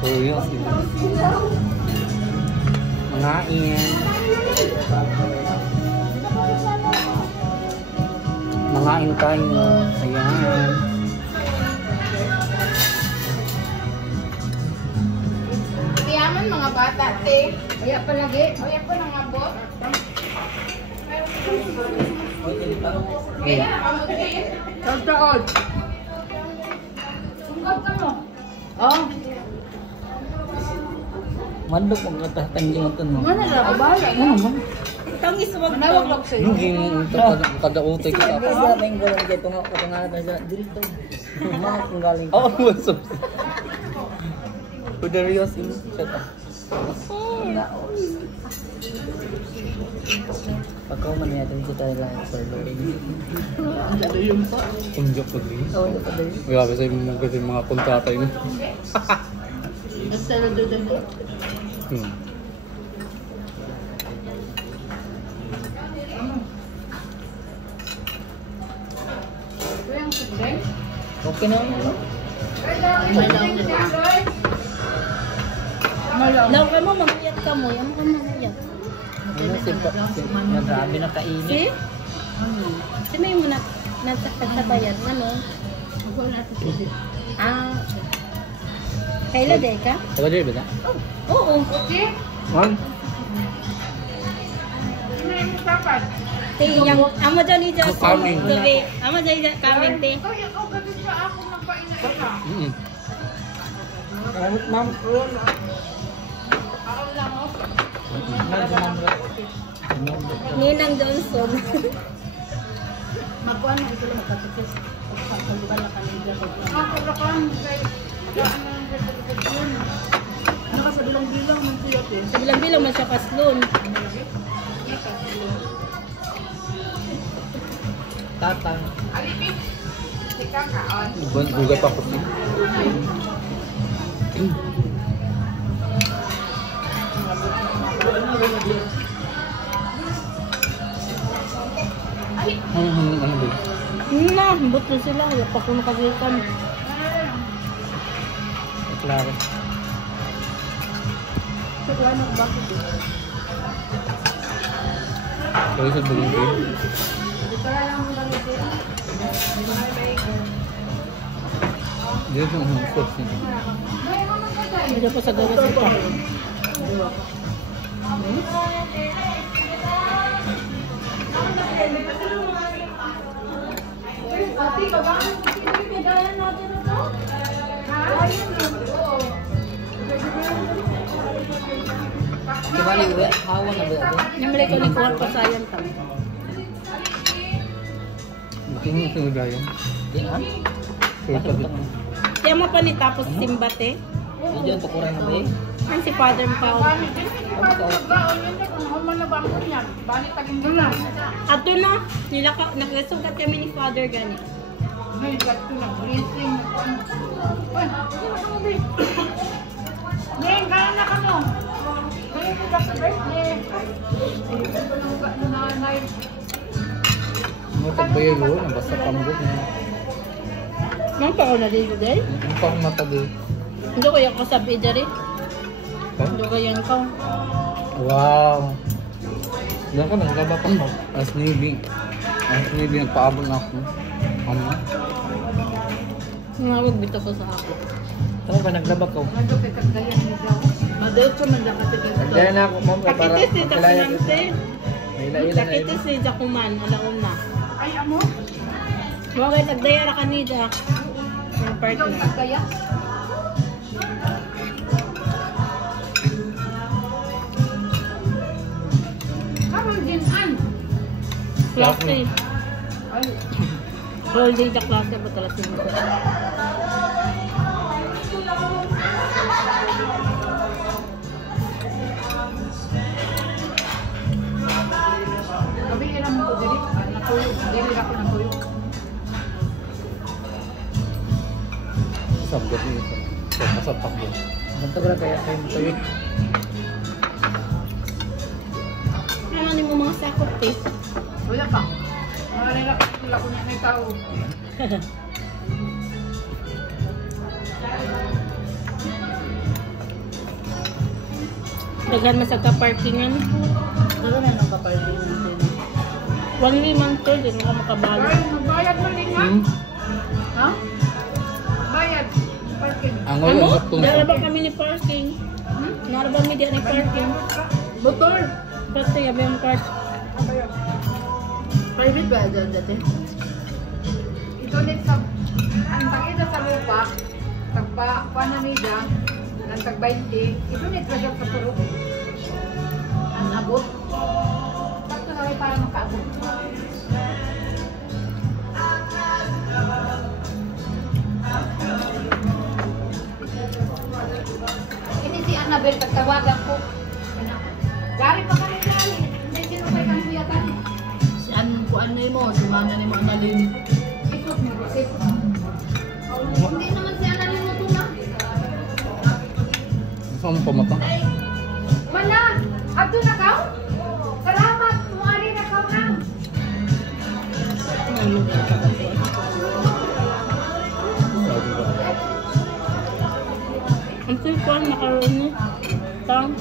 Serious. Mangain. Mangain tayo. Ayan. Tiyaman mga bata, te. Kaya palagi. Kaya pa nangabot. Kaya nakamuti. Taod. Sungkap ka mo. Oh. Mandok mo katatanggingan mo. Mana na ako bahala. Ano man? Tangis wag na wag sa Yung kada utay kita. Kaya ba yung gawin kayo tunga ko nga na sa dito. Mga kung galing. Oh, what's up? Serious in chat. Pagkaw man natin sa Thailand for learning. Kunjok ko din. Oo, ito pa din. Grabe sa mga kontrata yun. Basta na doon. Okay na mo. Malaw ka mo, mamiyat ka mo. Yan ka mamiyat. Ano si Magrabe na kainit. Si may mo nagsasabayan. Ano? Ah. Kayla day ka? Saka dyan ba na? Oo. Man? Te, yung amo dyan ni Justin. Coming. Amo dyan ni coming, te. Ma'am, Ninang Johnson. Magkuhan na ito lang magkatikis. Pagkaliban na kami dyan. Ako rakan. Ano ka sa bilang-bilang man siya eh. Sa bilang-bilang man siya kaslon. tatang. Gugay pa ko. Ano ba? Na, buto sila. Wala pa ko nakagitan. Klaro. Sa kuhan ako bakit eh. Kaya sa buling din. Dia tu untuk sini. Hindi pa sa gawas ito. Pati, babangan mo sino pinagayan natin ito? Kembali gue, hawa na ba? Namali ko ni kuha pa sayang tam. Mungkin itu sudah ya. Yan. Sudah tu. Kaya mo pa ni tapos simbate. Diyan tukuran na ba eh? Ang si Father Pao. Ato na, nagasugat kami ni Father gani. Mau terbayar dulu, basta pambuk na. Nang pa ko na dito day? Ang pang mata dulu. Hindi ko yung kasabi dari. Hindi ko yung ikaw. Wow. Diyan ka nagkabakan mo. As Navy. Nagpaabot na ako. Nangawag dito ko sa ako. Ano ba naglabak ko? Madetso man dapat ito. Diyan na ako ma'am para Pakitis ni makilaya Jakuman ko. te. Ila-ila na Pakitis ni Jakuman. Alaon na. Ay, amo? Huwag nagdaya ra kanida. Yung partner. Kaya? Karon din an. Klase. Ay, All day sa klase ba talaga mo? gabi ka naman ko dili. Natuyog. Dili ako natuyog. Sabgot niyo ito. Kasapak mo. Ganto ba kaya kayo tuwid? Ano ni mo mga sakot eh? Wala pa. Mga nila ko niya may tao. Dagan masagka parkingan. Ano na nang kaparting natin? 1 month to, din ako makabalo. Magbayad mo din ha? Ha? Bayad. Parking. Ang Ano? ulo ang Narabang kami ni parking. Narabang media ni parking. Motor. Kasi yabi yung card. Private ba dyan dati? Ito ulit sa ang takita sa lupa. Tagpa panamida ng tag 20. Ito ulit sa siya sa puro. Ang abot. Sakto na para makaabot. Ini si Annabel pagtawagan ko. Gari pa kami gari. Hindi sinupay kang kuya tani. Si ano mo, si mama ni mo analin. Ikot mo, ikot. Hindi naman si Annalyn mo ito na. Gusto mo pamata? Wala! Abdo na ka? Salamat! Muari na ka na! Sabi ko. Ang sirkuan, nakaroon niya. Tang.